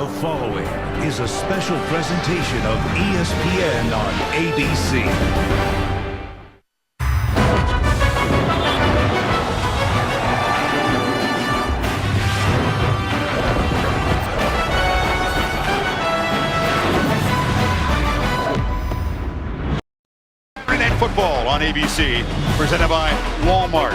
The following is a special presentation of ESPN on ABC. Football on ABC, presented by Walmart.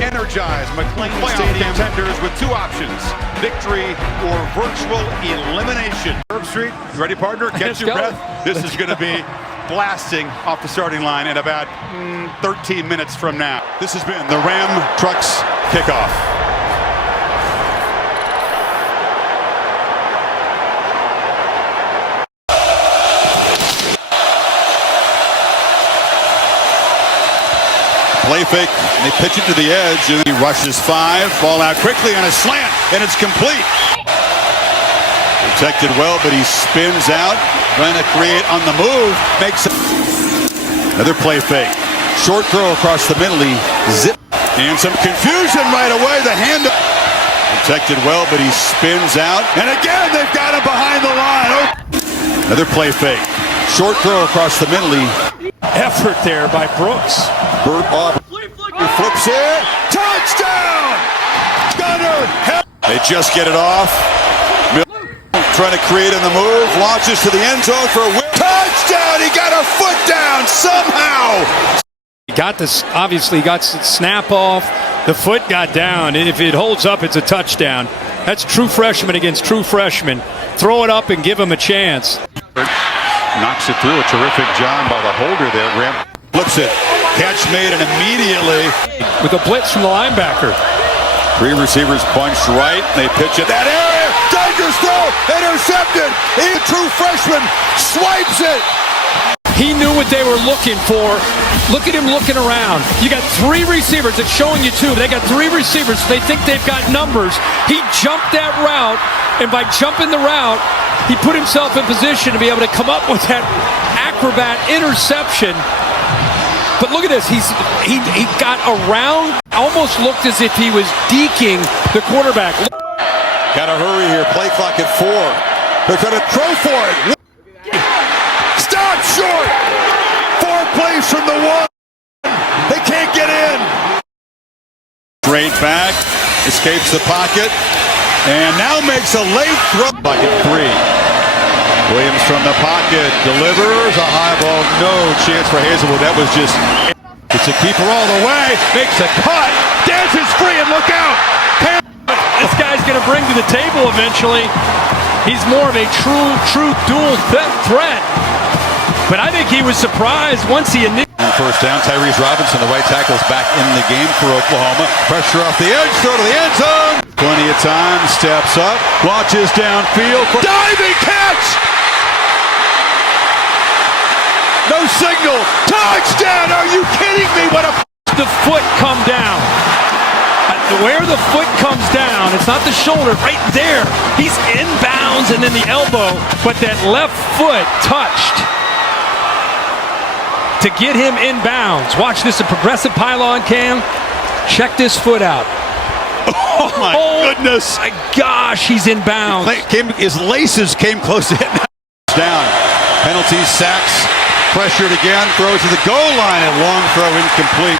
Energize McLean Stadium contenders with two options: victory or virtual elimination. Herb Street, you ready, partner? Catch your breath. This is going to be blasting off the starting line in about 13 minutes from now. This has been the Ram Trucks kickoff. Play fake, they pitch it to the edge, and he rushes five, ball out quickly on a slant, and it's complete. Protected well, but he spins out, trying to create on the move, makes it. Another play fake, short throw across the middle, he zip, and some confusion right away, the hand. Protected well, but he spins out, and again, they've got him behind the line. Oh. Another play fake, short throw across the middle, effort there by Brooks. Burt Auburn. He flips it. Touchdown! Gunner! They just get it off. Trying to create in the move. Launches to the end zone for a win. Touchdown! He got a foot down somehow. He got this. Obviously, got the snap off. The foot got down. And if it holds up, it's a touchdown. That's true freshman against true freshman. Throw it up and give him a chance. Knocks it through. A terrific job by the holder there. Graham flips it. Catch made, and immediately with a blitz from the linebacker. Three receivers bunched right. They pitch it. That area. Dangerous throw. Intercepted. He, true freshman, swipes it. He knew what they were looking for. Look at him looking around. You got three receivers. It's showing you two. They got three receivers. They think they've got numbers. He jumped that route, and by jumping the route, he put himself in position to be able to come up with that acrobat interception. But look at this. He got around, almost looked as if he was deking the quarterback. Got to hurry here. Play clock at 4. They're going to throw for it. Stop short. 4 plays from the 1. They can't get in. Straight back. Escapes the pocket. And now makes a late throw. Pocket 3. Williams from the pocket. Delivers a high ball. No chance for Hazelwood. That was just... It's a keeper all the way. Makes a cut. Dances free and look out. This guy's going to bring to the table eventually. He's more of a true dual threat. But I think he was surprised once he first down. Tyrese Robinson, the right tackle, is back in the game for Oklahoma. Pressure off the edge, throw to the end zone. Plenty of time, steps up, launches downfield. Diving catch! No signal. Touchdown! Are you kidding me? What a... The foot come down. Where the foot comes down, it's not the shoulder, right there. He's inbounds and then the elbow, but that left foot touched to get him inbounds. Watch this, a progressive pylon cam. Check this foot out. Oh my goodness. My gosh, he's inbounds. His laces came close to hitting down. Penalties, sacks, pressured again, throws to the goal line, and long throw incomplete.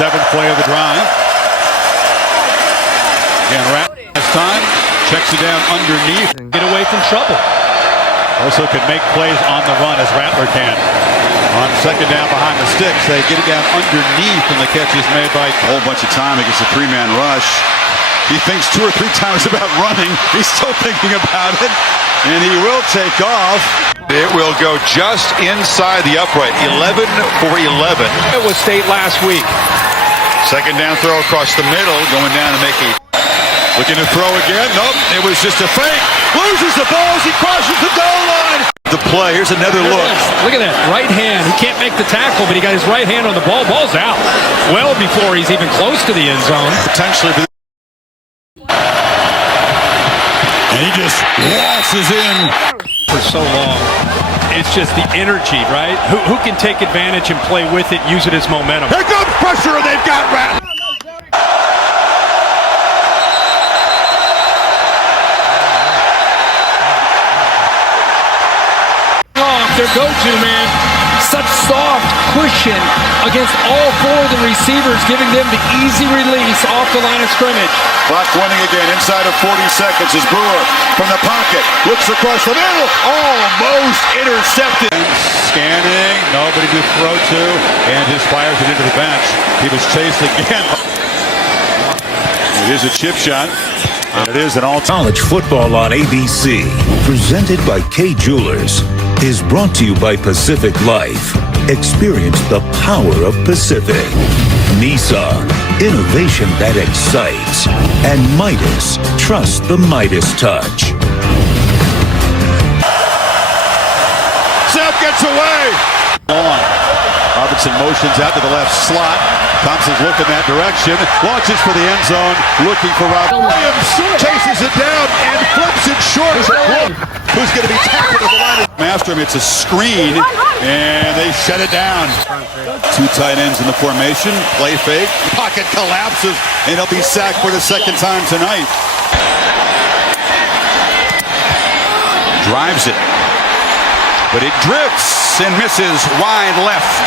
7th play of the drive. Again, Rattler has time, checks it down underneath. Get away from trouble. Also can make plays on the run as Rattler can. On 2nd down behind the sticks, they get it down underneath, and the catch is made by a whole bunch of time against a 3-man rush. He thinks 2 or 3 times about running. He's still thinking about it, and he will take off. It will go just inside the upright. 11 for 11. It was State last week. 2nd down throw across the middle, going down to make it. Looking to throw again. Nope, it was just a fake. Loses the ball as he crosses the goal line. The play, here's another look. Look at that, right hand. He can't make the tackle, but he got his right hand on the ball. Ball's out. Well before he's even close to the end zone. Potentially. And he just waltzes in. For so long. It's just the energy, right? Who can take advantage and play with it, use it as momentum. Here comes pressure, and they've got Rattler. their go-to man. Such soft cushion against all four of the receivers, giving them the easy release off the line of scrimmage. Clock running again inside of 40 seconds as Brewer from the pocket looks across the middle, almost intercepted. Scanning, nobody to throw to, and just fires it into the bench. He was chased again. It is a chip shot. And it is an all-time. College football on ABC, presented by K Jewelers, is brought to you by Pacific Life. Experience the power of Pacific. Nissan, innovation that excites. And Midas, trust the Midas touch. South gets away. Robinson motions out to the left slot. Thompson's looking that direction. Launches for the end zone. Looking for Robinson. Williams chases it down and flips it short. Who's going to be tackled at the line? Master him. It's a screen. And they shut it down. Two tight ends in the formation. Play fake. Pocket collapses. And he'll be sacked for the second time tonight. Drives it. But it drifts and misses wide left.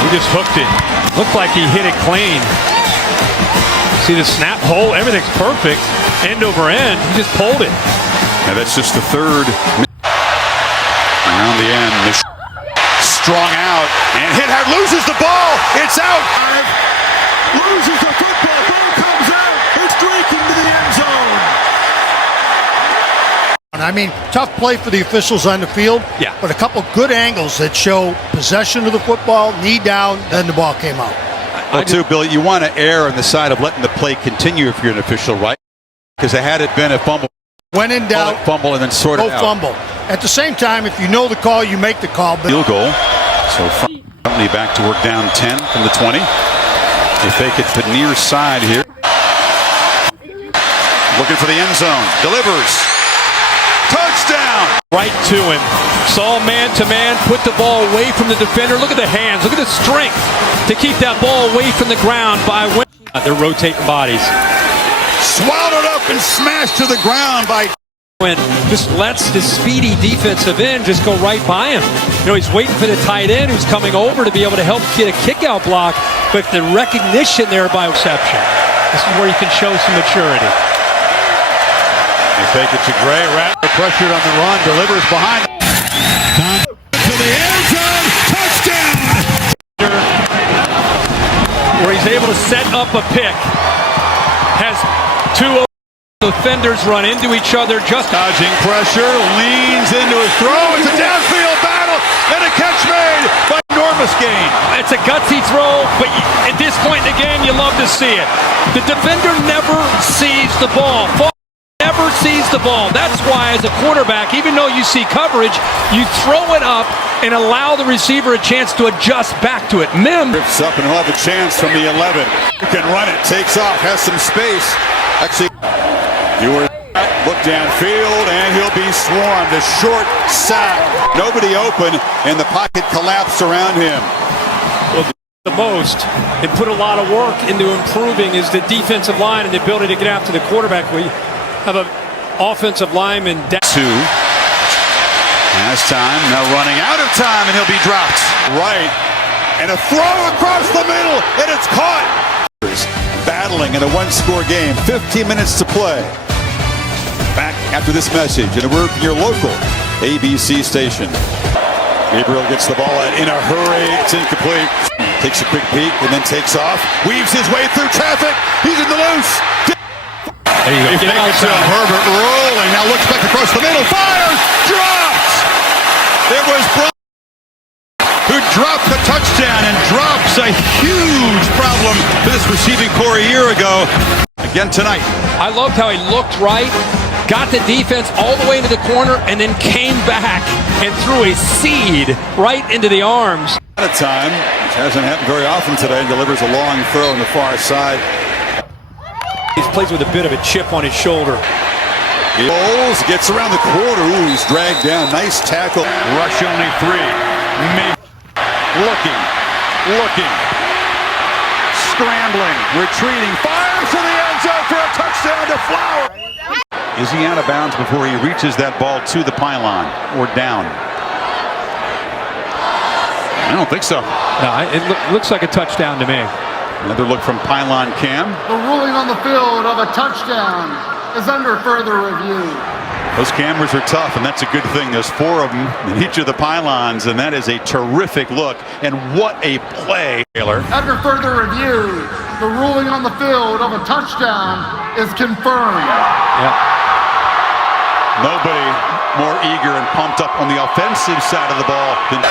He just hooked it. Looked like he hit it clean. See the snap hole? Everything's perfect. End over end. He just pulled it. Now that's just the third. Around the end. Strong out. And hit hard. Loses the ball. It's out. Loses the football. Ball comes out. It's streaking to the end zone. I mean, tough play for the officials on the field, Yeah. but a couple good angles that show possession of the football, knee down, then the ball came out. Well, too, Billy, you want to err on the side of letting the play continue if you're an official, right? Because had it been a fumble, When in doubt, fumble and then sort go it out. fumble. At the same time, if you know the call, you make the call. But Field goal. So Company back to work down 10 from the 20. They fake it to the near side here. Looking for the end zone. Delivers. Touchdown! Right to him. Saw man-to-man, put the ball away from the defender. Look at the hands. Look at the strength to keep that ball away from the ground by Wynn. They're rotating bodies. Swallowed up and smashed to the ground by Wynn just lets the speedy defensive end just go right by him. You know, he's waiting for the tight end who's coming over to be able to help get a kick-out block, but the recognition there by reception. This is where you can show some maturity. They fake it to Gray. Rattler pressured on the run. Delivers behind. To the end zone. Touchdown! Where he's able to set up a pick. Has two defenders run into each other. Just Dodging pressure. Leans into his throw. It's a downfield battle. And a catch made by enormous gain. It's a gutsy throw, but at this point in the game, you love to see it. The defender never sees the ball. Never sees the ball. That's why, as a quarterback, even though you see coverage, you throw it up and allow the receiver a chance to adjust back to it. Drifts up and he'll have a chance from the 11. You can run it. Takes off. Has some space. Actually, you were look downfield and he'll be swarmed. A short sack. Nobody open and the pocket collapsed around him. Well, the most and put a lot of work into improving is the defensive line and the ability to get after the quarterback. We have an offensive lineman. Two. Has time. Now running out of time and he'll be dropped. Right. And a throw across the middle and it's caught. Battling in a one-score game. 15 minutes to play. Back after this message and a word from your local ABC station. Gabriel gets the ball in a hurry. It's incomplete. Takes a quick peek and then takes off. Weaves his way through traffic. He's in the loose. There you go. Get outside. Herbert rolling. Now looks back across the middle. Fires. Drops. It was Brown who dropped the touchdown and drops a huge problem for this receiving core a year ago. Again tonight. I loved how he looked right, got the defense all the way into the corner, and then came back and threw a seed right into the arms. At a time, which hasn't happened very often today, delivers a long throw on the far side. He plays with a bit of a chip on his shoulder. He rolls, gets around the quarter. Ooh, he's dragged down. Nice tackle. Rush only 3. Looking. Scrambling. Retreating. Fires to the end zone for a touchdown to Flower. Is he out of bounds before he reaches that ball to the pylon or down? I don't think so. No, it looks like a touchdown to me. Another look from pylon cam. The ruling on the field of a touchdown is under further review. Those cameras are tough, and that's a good thing. There's 4 of them in each of the pylons, and that is a terrific look. And what a play, Taylor. After further review, the ruling on the field of a touchdown is confirmed. Yeah. Nobody more eager and pumped up on the offensive side of the ball than...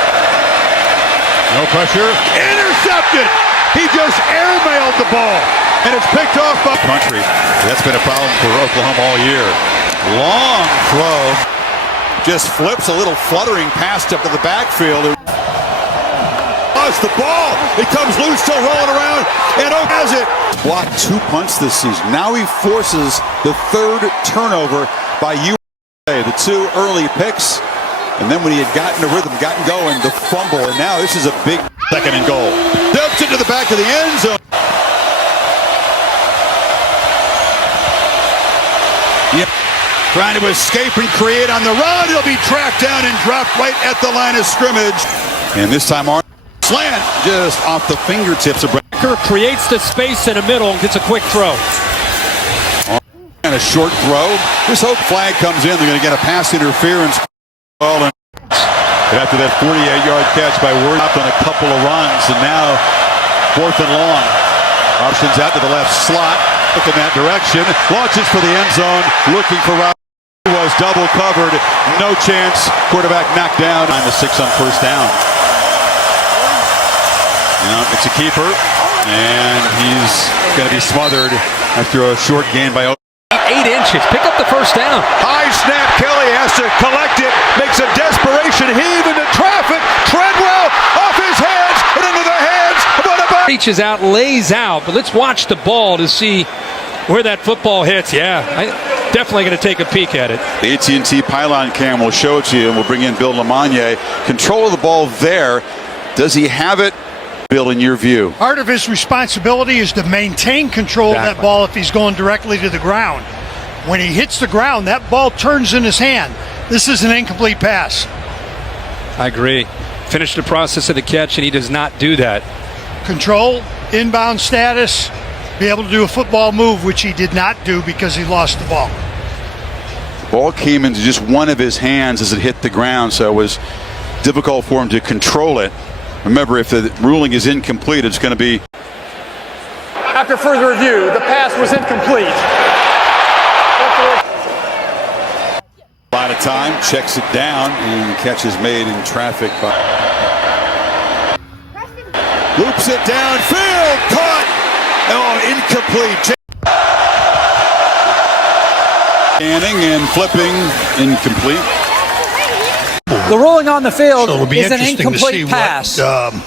No pressure. Intercepted. He just airmailed the ball, and it's picked off by country. That's been a problem for Oklahoma all year. Long throw. just flips a little fluttering pass up to the backfield. Lost the ball. It comes loose, still rolling around, and Oak has it. Blocked 2 punts this season. Now he forces the 3rd turnover by USA. The 2 early picks, and then when he had gotten the rhythm, gotten going, the fumble, and now this is a big 2nd and goal. Dumps into the back of the end zone. Trying to escape and create on the run. He'll be tracked down and dropped right at the line of scrimmage. And this time, slant just off the fingertips of Brecker. Creates the space in the middle and gets a quick throw. And a short throw. This hope flag comes in. They're going to get a pass interference. And after that 48-yard catch by Word up on a couple of runs, and now 4th and long. Options out to the left slot. Look in that direction. Launches for the end zone. Looking for Rob. Was double covered. No chance. Quarterback knocked down. 9-6 on 1st down. It's a keeper. And he's going to be smothered after a short gain by 8 inches. Pick up the 1st down. High snap. Kelly has to collect it. Makes a desperation heave into traffic. Treadwell off his hands and into the hands of Odabar. Reaches out, lays out. But let's watch the ball to see where that football hits. Yeah, definitely going to take a peek at it. The AT&T pylon cam will show it to you, and we'll bring in Bill Lamagna. Control of the ball there. Does he have it, Bill, in your view? Part of his responsibility is to maintain control of that ball if he's going directly to the ground. When he hits the ground, that ball turns in his hand. This is an incomplete pass. I agree. Finish the process of the catch, and he does not do that. Control, inbound status, be able to do a football move, which he did not do because he lost the ball. The ball came into just one of his hands as it hit the ground, so it was difficult for him to control it. Remember, if the ruling is incomplete, it's going to be... After further review, the pass was incomplete. A lot of time, checks it down, and catch is made in traffic. Loops it downfield, caught! Oh, incomplete. Standing and flipping, incomplete. The ruling on the field So is an incomplete pass.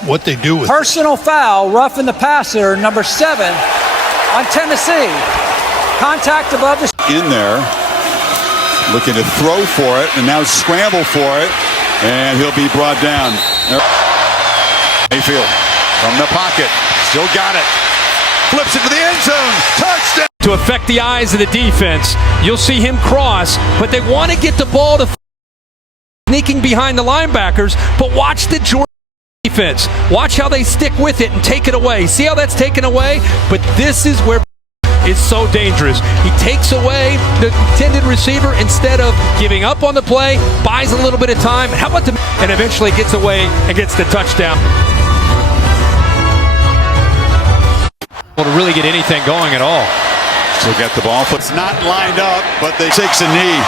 What they do with Personal foul, roughing the passer, number 7 on Tennessee. Contact above the... In there, looking to throw for it, and now scramble for it, and he'll be brought down. Mayfield from the pocket, still got it. Flips it to the end zone. Touchdown. To affect the eyes of the defense, you'll see him cross, but they want to get the ball to sneaking behind the linebackers, but watch the Georgia defense. Watch how they stick with it and take it away. See how that's taken away? But this is where it's so dangerous. He takes away the intended receiver instead of giving up on the play, buys a little bit of time. How about the... And eventually gets away and gets the touchdown. To really get anything going at all. Still got the ball. It's not lined up, but they takes a knee.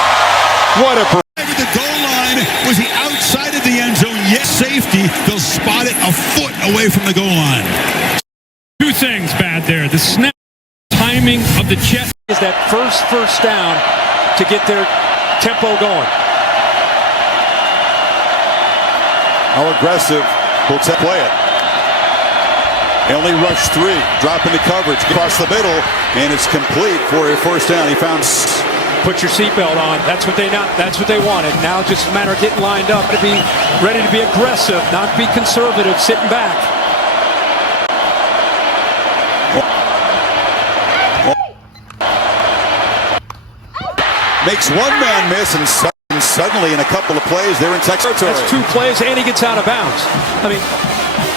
What a... The goal line, was he outside of the end zone? Yes, safety. They'll spot it a foot away from the goal line. 2 things bad there. The snap timing of the chest is that first down to get their tempo going. How aggressive will play it. They only rushed 3, dropping the coverage across the middle, and it's complete for a 1st down. He found... Put your seatbelt on. That's what they wanted. Now it's just a matter of getting lined up to be ready to be aggressive, not be conservative, sitting back. makes one man miss, and suddenly in a couple of plays, they're in Texas territory. That's 2 plays, and he gets out of bounds. I mean,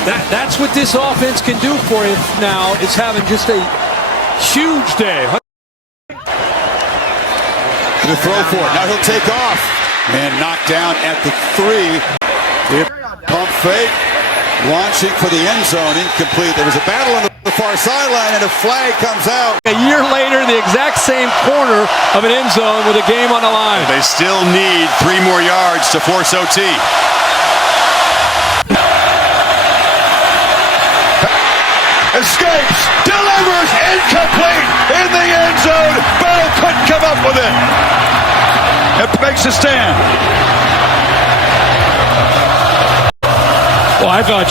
that's what this offense can do for you now, is having just a huge day. To throw for it. Now he'll take off and knock down at the 3. Pump fake, launching for the end zone, incomplete. There was a battle on the far sideline, and a flag comes out. A year later, the exact same corner of an end zone with a game on the line. They still need 3 more yards to force OT. Escapes, delivers, incomplete in the end zone. Bell couldn't come up with it. It makes a stand. Well, I thought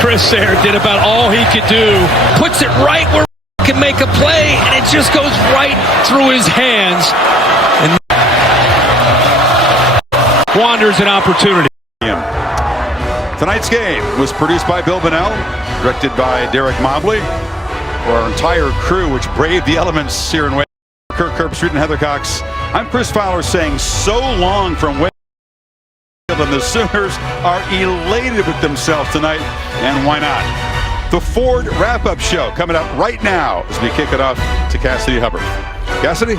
Chris there did about all he could do. Puts it right where he can make a play, and it just goes right through his hands. And wanders an opportunity. Tonight's game was produced by Bill Bonnell, directed by Derek Mobley. For our entire crew, which braved the elements here in Wade, Kirk Herbstreit and Heather Cox, I'm Chris Fowler saying so long from Wade. And the Sooners are elated with themselves tonight, and why not? The Ford wrap-up show coming up right now as we kick it off to Cassidy Hubbard. Cassidy?